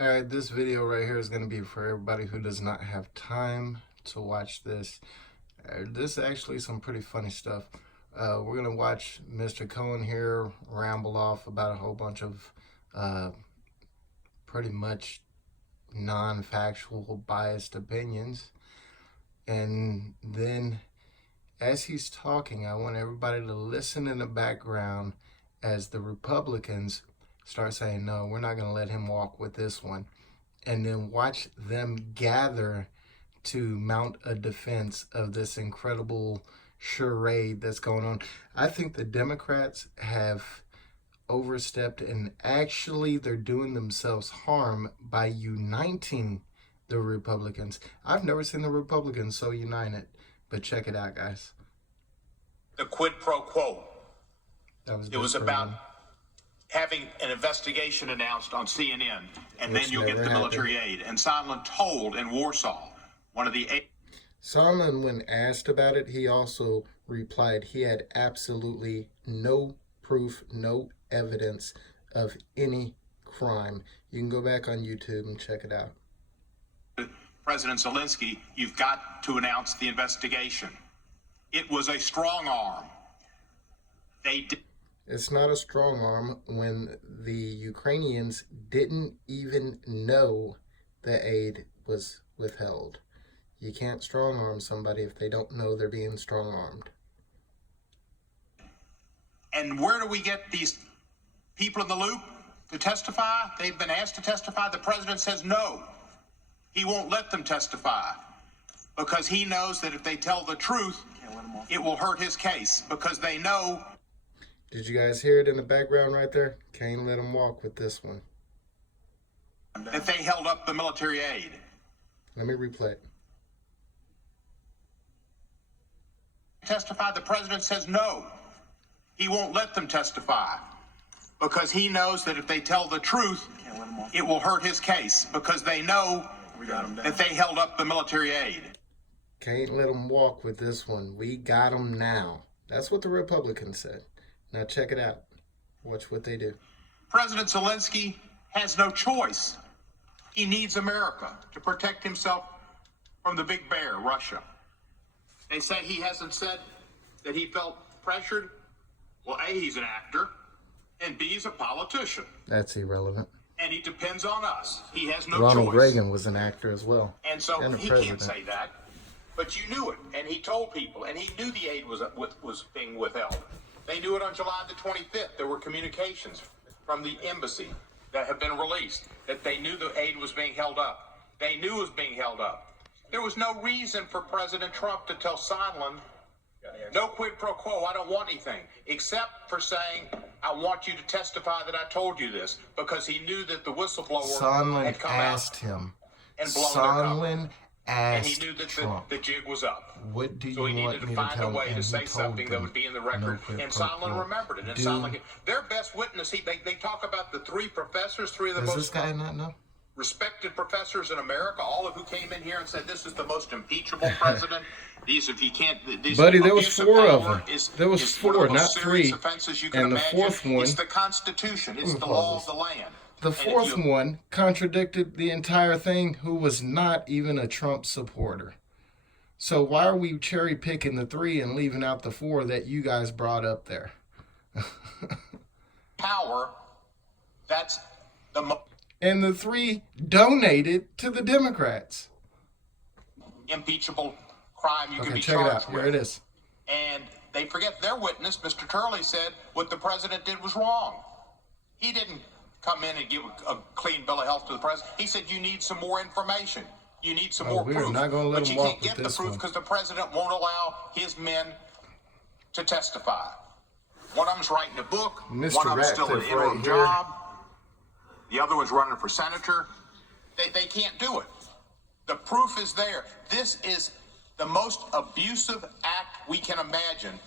All right, this video right here is going to be for everybody who does not have time to watch this. This is actually some pretty funny stuff. We're going to watch Mr. Cohen here ramble off about a whole bunch of pretty much non-factual, biased opinions. And then as he's talking, I want everybody to listen in the background as the Republicans start saying, no, we're not going to let him walk with this one. And then watch them gather to mount a defense of this incredible charade that's going on. I think the Democrats have overstepped, and actually they're doing themselves harm by uniting the Republicans. I've never seen the Republicans so united, but check it out, guys. The quid pro quo. It was about having an investigation announced on CNN, and Which then you'll get the military aid. And Sondland told in Warsaw, one of the Sondland, when asked about it, he also replied he had absolutely no proof, no evidence of any crime. You can go back on YouTube and check it out. President Zelensky, you've got to announce the investigation. It was a strong arm. They did. It's not a strong arm when the Ukrainians didn't even know the aid was withheld. You can't strong arm somebody if they don't know they're being strong armed. And where do we get these people in the loop to testify? They've been asked to testify. The president says no. He won't let them testify because he knows that if they tell the truth, it will hurt his case because they know. Did you guys hear it in the background right there? Can't let them walk with this one. That they held up the military aid. Let me replay it. Testify. The president says no. He won't let them testify because he knows that if they tell the truth, it will hurt his case because they know that they held up the military aid. Can't let them walk with this one. We got them now. That's what the Republicans said. Now check it out. Watch what they do. President Zelensky has no choice. He needs America to protect himself from the big bear, Russia. They say he hasn't said that he felt pressured. Well, A, he's an actor, and B, he's a politician. That's irrelevant. And he depends on us. He has no Ronald choice. Reagan was an actor as well. And so he can't say that. But you knew it, and he told people, and he knew the aid was being withheld. They knew it on July the 25th. There were communications from the embassy that have been released that they knew the aid was being held up. They knew it was being held up. There was no reason for President Trump to tell Sondland, no quid pro quo, I don't want anything, except for saying, I want you to testify that I told you this, because he knew that the whistleblower had come asked out him. and blown their cover. Asked and he knew that Trump, the jig was up. What do you so he want needed me to find to tell a way him? to say something that would be in the record. And Sondland remembered it. And Sondland, their best witness, they talk about the three professors, three of the Does this guy not know? Respected professors in America, all of who came in here and said this is the most impeachable president. These, if you can't, these Buddy, there was four of them. There was is four, not three. You can and the imagine. fourth one, it's the Constitution. It's the law of the land. The fourth one contradicted the entire thing, who was not even a Trump supporter. So why are we cherry picking the three and leaving out the four that you guys brought up there? Power, that's the and the three donated to the Democrats. Impeachable crime you can be check it charged out. with. Here it is. And they forget their witness, Mr. Turley, said what the president did was wrong. He didn't come in and give a clean bill of health to the president. He said you need some more information. You need some more proof. Not gonna let but him you walk can't get with the this proof one. because the president won't allow his men to testify. One of them's writing a book. Mr. One of them's still an Ratcliffe interim right here. job. The other one's running for senator. They can't do it. The proof is there. This is the most abusive act we can imagine,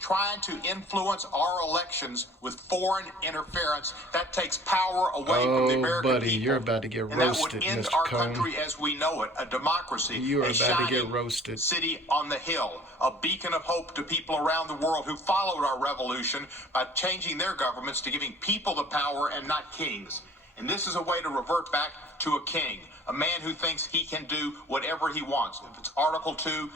trying to influence our elections with foreign interference. That takes power away from the American buddy, people. you're about to get and roasted, that would end Mr. our Cohen. country as we know it, a democracy, You are a about to shining get roasted. city on the hill, a beacon of hope to people around the world who followed our revolution by changing their governments to giving people the power and not kings. And this is a way to revert back to a king, a man who thinks he can do whatever he wants. If it's Article 2,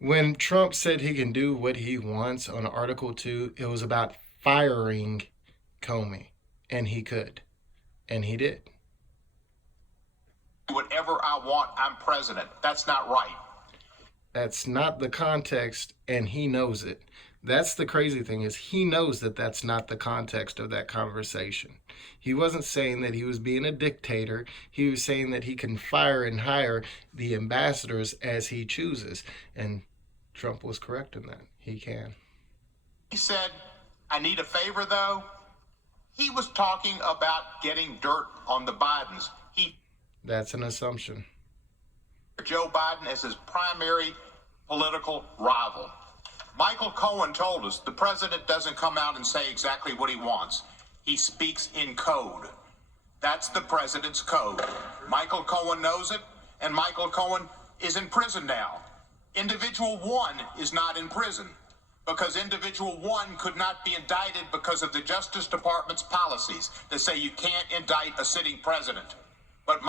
when Trump said he can do what he wants on Article 2, it was about firing Comey. And he could. And he did. Whatever I want, I'm president. That's not right. That's not the context, and he knows it. That's the crazy thing, is he knows that that's not the context of that conversation. He wasn't saying that he was being a dictator. He was saying that he can fire and hire the ambassadors as he chooses. And Trump was correct in that. He can. He said, I need a favor, though. He was talking about getting dirt on the Bidens. That's an assumption. Joe Biden as his primary political rival. Michael Cohen told us the president doesn't come out and say exactly what he wants. He speaks in code. That's the president's code. Michael Cohen knows it, and Michael Cohen is in prison now. Individual 1 is not in prison because individual 1 could not be indicted because of the Justice Department's policies that say you can't indict a sitting president. But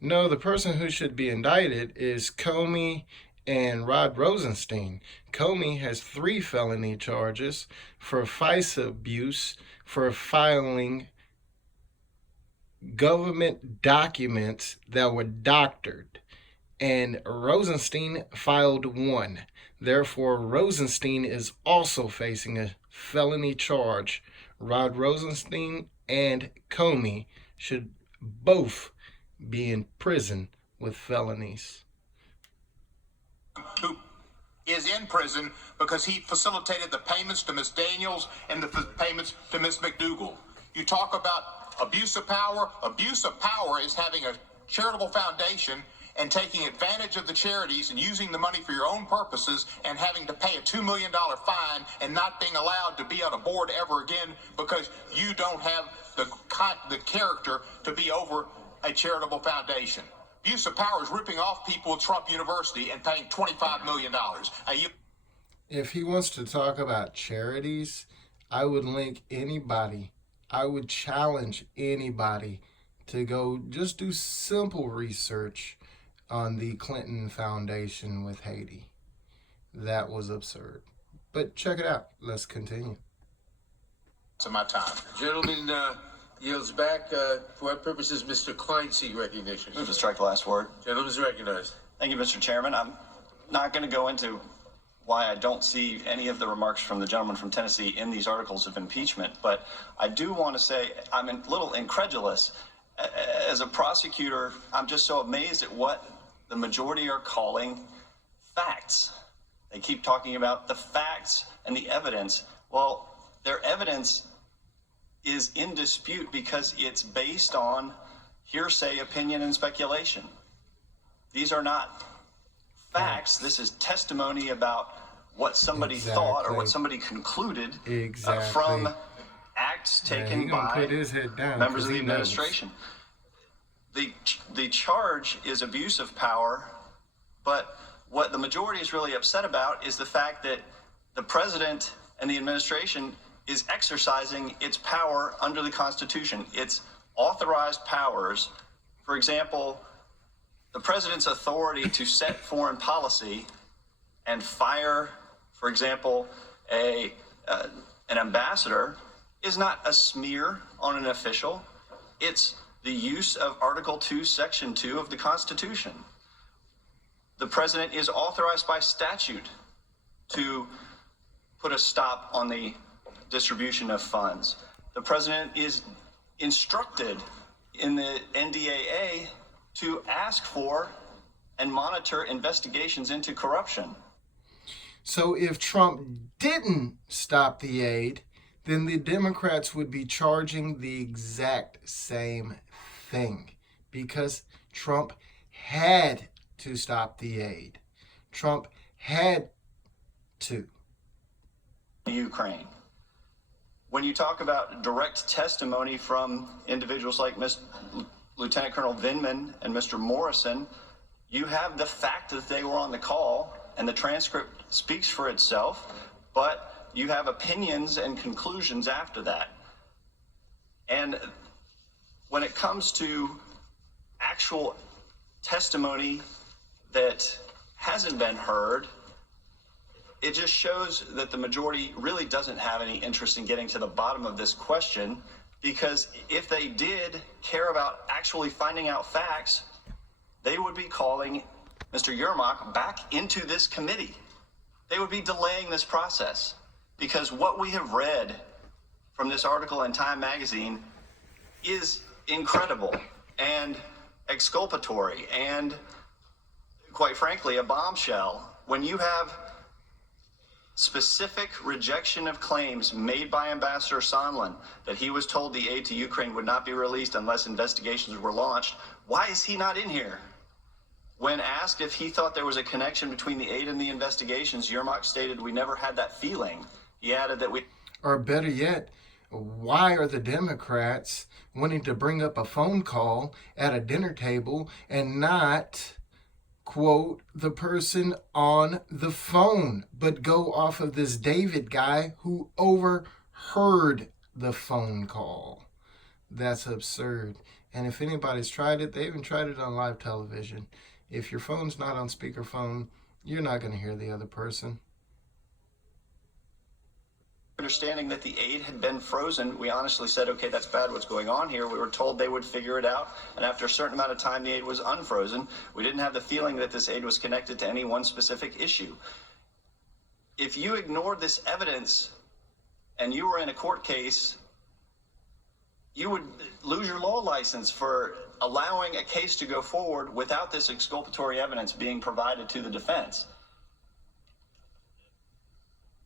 no, the person who should be indicted is Comey and Rod Rosenstein. Comey has 3 felony charges for FISA abuse for filing government documents that were doctored. And Rosenstein filed 1. Therefore, Rosenstein is also facing a felony charge. Rod Rosenstein and Comey should both be in prison with felonies. Who is in prison because he facilitated the payments to Ms. Daniels and the payments to Ms. McDougal. You talk about abuse of power. Abuse of power is having a charitable foundation and taking advantage of the charities and using the money for your own purposes and having to pay a $2 million fine and not being allowed to be on a board ever again because you don't have the character to be over a charitable foundation. Abuse of power is ripping off people at Trump University and paying $25 million. If he wants to talk about charities, I would link anybody. I would challenge anybody to go just do simple research on the Clinton Foundation with Haiti. That was absurd. But check it out. Let's continue. To my time. Gentleman yields back. For what purposes Mr. Klein seek recognition? Move to strike the last word. Gentleman is recognized. Thank you, Mr. Chairman. I'm not going to go into why I don't see any of the remarks from the gentleman from Tennessee in these articles of impeachment, but I do want to say I'm a little incredulous. As a prosecutor, I'm just so amazed at what the majority are calling facts. They keep talking about the facts and the evidence. Well, their evidence is in dispute because it's based on hearsay, opinion, and speculation. These are not facts. This is testimony about what somebody thought or what somebody concluded from acts taken by members of the administration. The charge is abuse of power, but what the majority is really upset about is the fact that the president and the administration is exercising its power under the Constitution. Its authorized powers, for example, the president's authority to set foreign policy and fire, for example, an ambassador is not a smear on an official. It's the use of Article 2, Section 2 of the Constitution. The president is authorized by statute to put a stop on the distribution of funds. The president is instructed in the NDAA to ask for and monitor investigations into corruption. So if Trump didn't stop the aid, then the Democrats would be charging the exact same thing because Trump had to stop the aid. Trump had to. Ukraine. When you talk about direct testimony from individuals like Lieutenant Colonel Vindman and Mr. Morrison, you have the fact that they were on the call, and the transcript speaks for itself, but you have opinions and conclusions after that. And when it comes to actual testimony that hasn't been heard, it just shows that the majority really doesn't have any interest in getting to the bottom of this question, because if they did care about actually finding out facts, they would be calling Mr. Yermak back into this committee. They would be delaying this process, because what we have read from this article in Time magazine is incredible and exculpatory and, quite frankly, a bombshell. When you have specific rejection of claims made by Ambassador Sondland that he was told the aid to Ukraine would not be released unless investigations were launched, why is he not in here? When asked if he thought there was a connection between the aid and the investigations, Yermak stated, "We never had that feeling." He added that we... Or better yet, why are the Democrats wanting to bring up a phone call at a dinner table and not quote the person on the phone, but go off of this David guy who overheard the phone call? That's absurd. And if anybody's tried it, they even tried it on live television. If your phone's not on speakerphone, you're not going to hear the other person. Understanding that the aid had been frozen, we honestly said, okay, that's bad, what's going on here? We were told they would figure it out, and after a certain amount of time, the aid was unfrozen. We didn't have the feeling that this aid was connected to any one specific issue. If you ignored this evidence and you were in a court case, you would lose your law license for allowing a case to go forward without this exculpatory evidence being provided to the defense.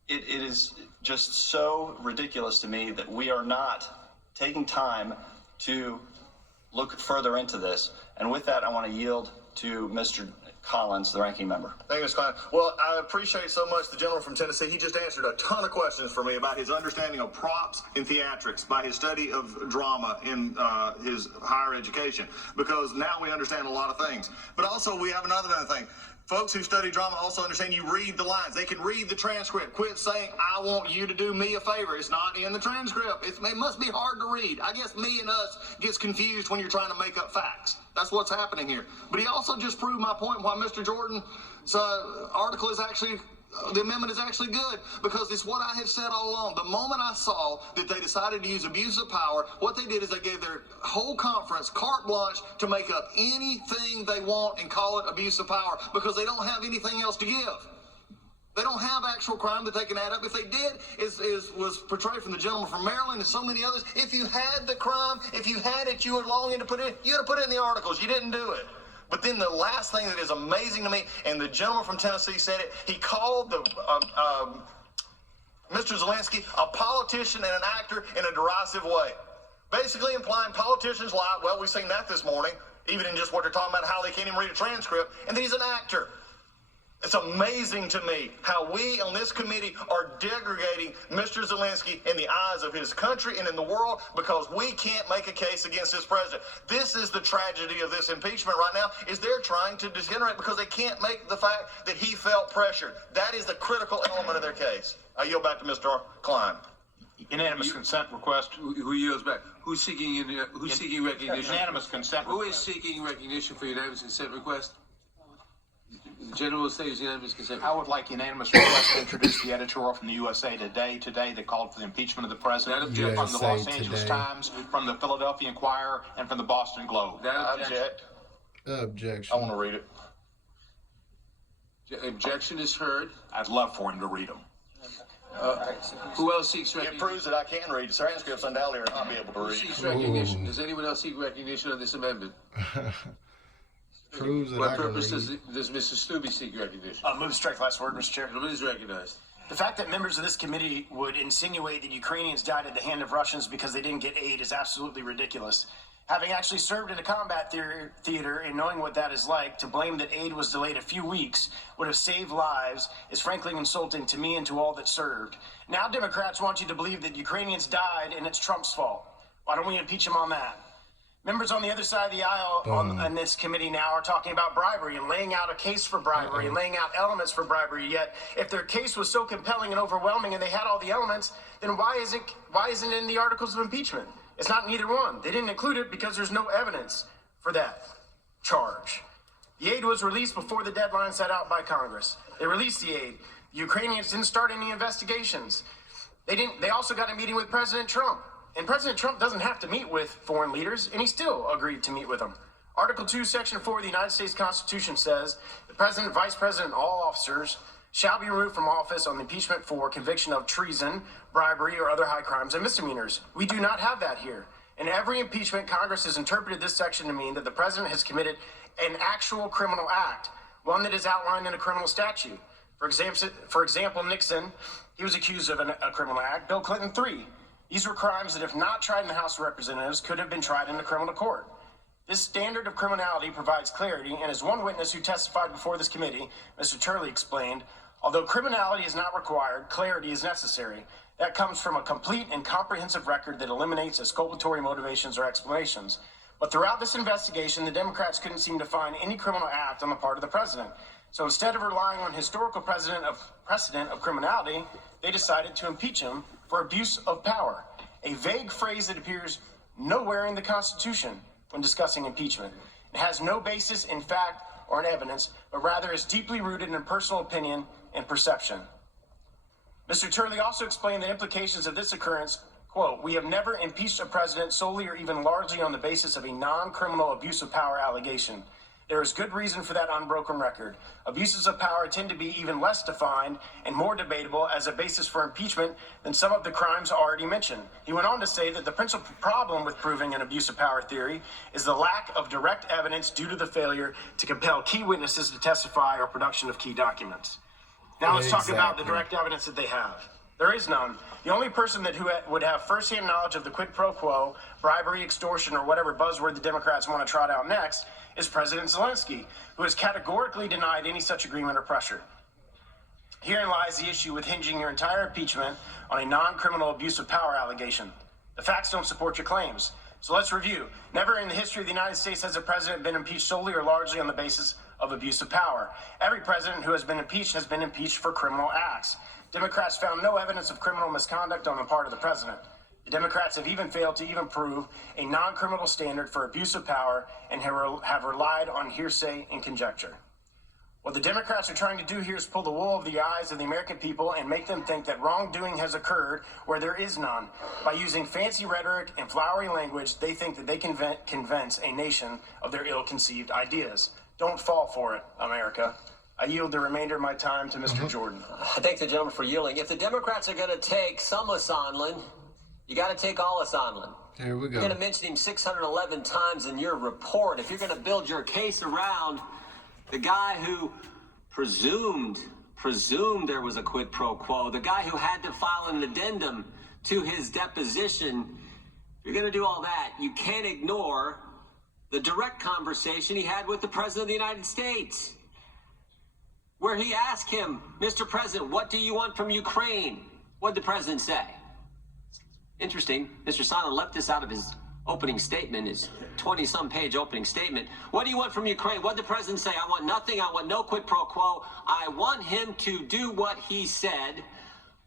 It is just so ridiculous to me that we are not taking time to look further into this. And with that, I want to yield to Mr. Collins, the ranking member. Thank you, Mr. Klein. Well, I appreciate so much the gentleman from Tennessee. He just answered a ton of questions for me about his understanding of props in theatrics, by his study of drama in his higher education, because now we understand a lot of things. But also, we have another thing. Folks who study drama also understand you read the lines. They can read the transcript. Quit saying, "I want you to do me a favor." It's not in the transcript. It must be hard to read. I guess me and us gets confused when you're trying to make up facts. That's what's happening here. But he also just proved my point why Mr. Jordan's article is actually, the amendment is actually good, because it's what I have said all along. The moment I saw that they decided to use abuse of power, what they did is they gave their whole conference carte blanche to make up anything they want and call it abuse of power, because they don't have anything else to give. They don't have actual crime that they can add up. If they did, was portrayed from the gentleman from Maryland and so many others. If you had the crime, if you had it, you were longing to put it, you'd have put it in the articles. You didn't do it. But then the last thing that is amazing to me, and the gentleman from Tennessee said it, he called Mr. Zelensky a politician and an actor in a derisive way, basically implying politicians lie. Well, we've seen that this morning, even in just what they're talking about, how they can't even read a transcript, and that he's an actor. It's amazing to me how we on this committee are degrading Mr. Zelensky in the eyes of his country and in the world, because we can't make a case against this president. This is the tragedy of this impeachment right now, is they're trying to degenerate because they can't make the fact that he felt pressured. That is the critical element of their case. I yield back to Mr. Klein. Unanimous consent request. Who yields back? Who's seeking recognition? Unanimous consent Who request. is seeking recognition for unanimous consent request? The general will say is unanimous consent. I would like unanimous request to introduce the editorial from the USA Today that called for the impeachment of the president, from the USA Los Angeles Today. Times, from the Philadelphia Inquirer, and from the Boston Globe. Object. Objection. I want to read it. Objection is heard. I'd love for him to read them. Who else seeks It recognition? proves that I can read. Transcripts undoubtedly are not be able to Who read. seeks recognition? Does anyone else seek recognition on this amendment? Proves that What I can purpose read. does Mr. Stubbe seek recognition? Move to strike last word, Mr. Chair. Gentleman is recognized. The fact that members of this committee would insinuate that Ukrainians died at the hand of Russians because they didn't get aid is absolutely ridiculous. Having actually served in a combat theater and knowing what that is like, to blame that aid was delayed a few weeks would have saved lives is frankly insulting to me and to all that served. Now Democrats want you to believe that Ukrainians died and it's Trump's fault. Why don't we impeach him on that? Members on the other side of the aisle on this committee now are talking about bribery and laying out a case for bribery and laying out elements for bribery. Yet, if their case was so compelling and overwhelming and they had all the elements, then why isn't it in the articles of impeachment? It's not neither one. They didn't include it because there's no evidence for that charge. The aid was released before the deadline set out by Congress. They released the aid. The Ukrainians didn't start any investigations. They also got a meeting with President Trump. And President Trump doesn't have to meet with foreign leaders, and he still agreed to meet with them. Article 2, Section 4 of the United States Constitution says the President, Vice President, and all officers shall be removed from office on impeachment for conviction of treason, bribery, or other high crimes and misdemeanors. We do not have that here. In every impeachment, Congress has interpreted this section to mean that the President has committed an actual criminal act, one that is outlined in a criminal statute. For example, Nixon, he was accused of a criminal act. Bill Clinton, 3. These were crimes that, if not tried in the House of Representatives, could have been tried in the criminal court. This standard of criminality provides clarity, and as one witness who testified before this committee, Mr. Turley, explained, although criminality is not required, clarity is necessary. That comes from a complete and comprehensive record that eliminates exculpatory motivations or explanations. But throughout this investigation, the Democrats couldn't seem to find any criminal act on the part of the president. So instead of relying on historical precedent of criminality, they decided to impeach him for abuse of power, a vague phrase that appears nowhere in the Constitution when discussing impeachment. It has no basis in fact or in evidence, but rather is deeply rooted in personal opinion and perception. Mr. Turley also explained the implications of this occurrence. Quote, "We have never impeached a president solely or even largely on the basis of a non-criminal abuse of power allegation. There is good reason for that unbroken record. Abuses of power tend to be even less defined and more debatable as a basis for impeachment than some of the crimes already mentioned." He went on to say that the principal problem with proving an abuse of power theory is the lack of direct evidence due to the failure to compel key witnesses to testify or production of key documents. Now let's talk about the direct evidence that they have. There is none. The only person who would have firsthand knowledge of the quid pro quo, bribery, extortion, or whatever buzzword the Democrats want to trot out next is President Zelensky, who has categorically denied any such agreement or pressure. Herein lies the issue with hinging your entire impeachment on a non-criminal abuse of power allegation. The facts don't support your claims. So let's review. Never in the history of the United States has a president been impeached solely or largely on the basis of abuse of power. Every president who has been impeached for criminal acts. Democrats found no evidence of criminal misconduct on the part of the president. The Democrats have even failed to even prove a non-criminal standard for abuse of power and have relied on hearsay and conjecture. What the Democrats are trying to do here is pull the wool over the eyes of the American people and make them think that wrongdoing has occurred where there is none. By using fancy rhetoric and flowery language, they think that they can convince a nation of their ill-conceived ideas. Don't fall for it, America. I yield the remainder of my time to Mr. Jordan. I thank the gentleman for yielding. If the Democrats are going to take some of Sondland, you got to take all of Sondland. There we go. You're going to mention him 611 times in your report. If you're going to build your case around the guy who presumed there was a quid pro quo, the guy who had to file an addendum to his deposition, if you're going to do all that, you can't ignore the direct conversation he had with the President of the United States, where he asked him, Mr. President, what do you want from Ukraine? What did the President say? Interesting, Mr. Sondland left this out of his opening statement, his 20-some page opening statement. What do you want from Ukraine? What did the President say? I want nothing. I want no quid pro quo. I want him to do what he said.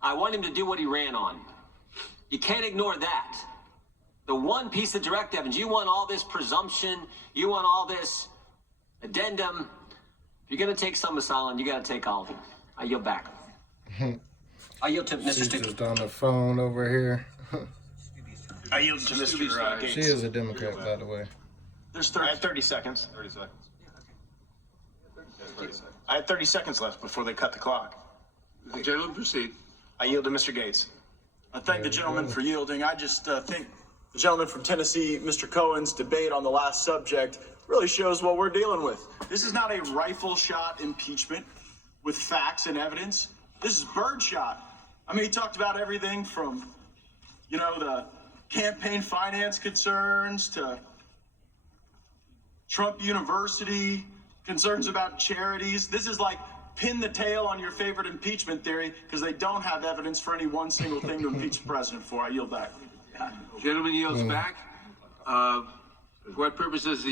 I want him to do what he ran on. You can't ignore that. The one piece of direct evidence, you want all this presumption, you want all this addendum. If you're going to take some of Sondland, you got to take all of it. I yield back. I yield to Mr. She's Stuckey. just on the phone over here. I yield to Mr. Gates. She is a Democrat, by the way. I have 30 seconds. 30 seconds. 30 seconds. I have 30 seconds left before they cut the clock. The gentleman proceed. I yield to Mr. Gates. I thank the gentleman for yielding. I just think the gentleman from Tennessee, Mr. Cohen's debate on the last subject really shows what we're dealing with. This is not a rifle shot impeachment with facts and evidence. This is birdshot. I mean, he talked about everything from, the campaign finance concerns to Trump University, concerns about charities. This is like pin the tail on your favorite impeachment theory because they don't have evidence for any one single thing to impeach the president for. I yield back. Gentleman yields back. What purpose does